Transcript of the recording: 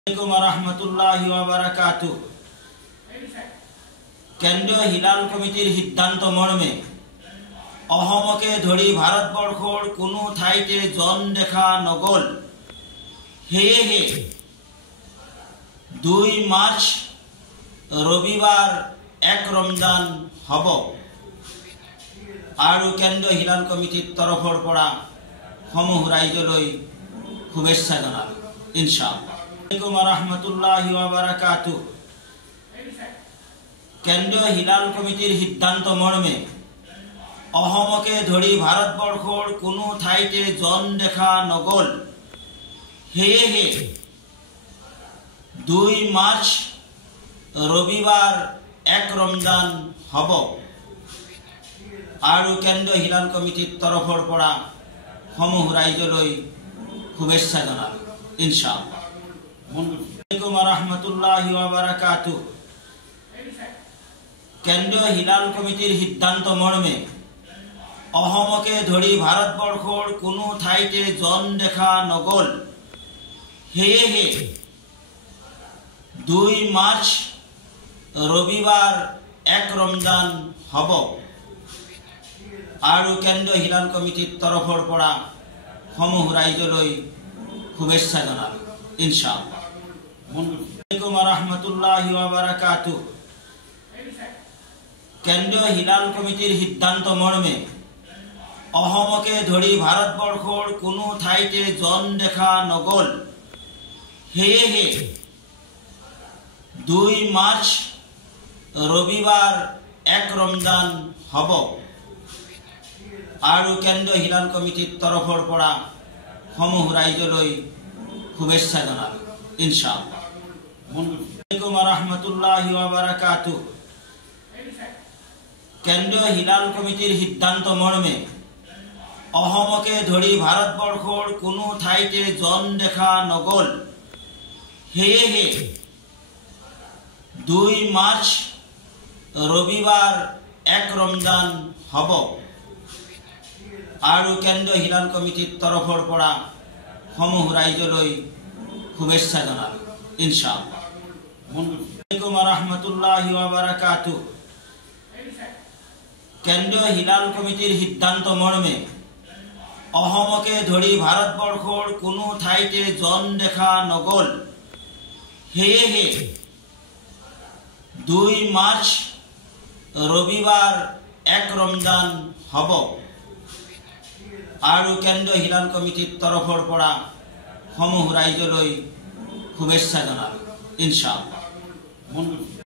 রহমতুল্লাহি ওয়া বারাকাতুহু। কেন্দ্রীয় হিলাল কমিটির সিদ্ধান্ত মর্মে অসমকে ধৰি ভাৰতবৰ্ষৰ কোনো ঠাইতে জন দেখা নগল। সেয়েহে 2 মাৰ্চ ৰবিবাৰ 1 ৰমজান হ'ব আৰু কেন্দ্ৰীয় হিলাল কমিটিৰ তৰফৰ পৰা সমূহ ৰাইজলৈ শুভেচ্ছা জনালোঁ ইনশাআল্লাহ। রহমতুল্লাহি ওয়া বারাকাতুহু। কেন্দ্রীয় হিলাল কমিটির সিদ্ধান্ত মর্মে অসমকে ধৰি ভাৰতবৰ্ষৰ কোনো ঠাইতে জন দেখা নগল। সেয়েহে 2 মাৰ্চ ৰবিবাৰ 1 ৰমজান হ'ব আৰু কেন্দ্ৰীয় হিলাল কমিটিৰ তৰফৰ পৰা সমূহ ৰাইজলৈ শুভেচ্ছা জনালোঁ ইনশাআল্লাহ। রহমতুল্লাহি ওয়া বারাকাতুহু। কেন্দ্রীয় হিলাল কমিটির সিদ্ধান্ত মর্মে অসমকে ধৰি ভাৰতবৰ্ষৰ কোনো ঠাইতে জন দেখা নগল। সেয়েহে 2 মাৰ্চ ৰবিবাৰ 1 ৰমজান হ'ব আৰু কেন্দ্ৰীয় হিলাল কমিটিৰ তৰফৰ পৰা সমূহ ৰাইজলৈ শুভেচ্ছা জনালোঁ ইনশাআল্লাহ। রহমতুল্লাহি ওয়া বারাকাতুহু। কেন্দ্রীয় হিলাল কমিটির সিদ্ধান্ত মর্মে অসমকে ধৰি ভাৰতবৰ্ষৰ কোনো ঠাইতে জন দেখা নগল। সেয়েহে 2 মাৰ্চ ৰবিবাৰ 1 ৰমজান হ'ব আৰু কেন্দ্ৰীয় হিলাল কমিটিৰ তৰফৰ পৰা সমূহ ৰাইজলৈ শুভেচ্ছা জনালোঁ ইনশাআল্লাহ। রহমতুল্লাহি ওয়া বারাকাতুহু। কেন্দ্রীয় হিলাল কমিটির সিদ্ধান্ত মর্মে অসমকে ধৰি ভাৰতবৰ্ষৰ কোনো ঠাইতে জন দেখা নগল। সেয়েহে 2 মাৰ্চ ৰবিবাৰ 1 ৰমজান হ'ব আৰু কেন্দ্ৰীয় হিলাল কমিটিৰ তৰফৰ পৰা সমূহ ৰাইজলৈ শুভেচ্ছা জনালোঁ ইনশাআল্লাহ। রহমতুল্লাহি ওয়া বারাকাতুহু। কেন্দ্রীয় হিলাল কমিটির সিদ্ধান্ত মর্মে অসমকে ধৰি ভাৰতবৰ্ষৰ কোনো ঠাইতে জন দেখা নগল। সেয়েহে 2 মাৰ্চ ৰবিবাৰ 1 ৰমজান হ'ব আৰু কেন্দ্ৰীয় হিলাল কমিটিৰ তৰফৰ পৰা সমূহ ৰাইজলৈ শুভেচ্ছা জনালোঁ ইনশাআল্লাহ।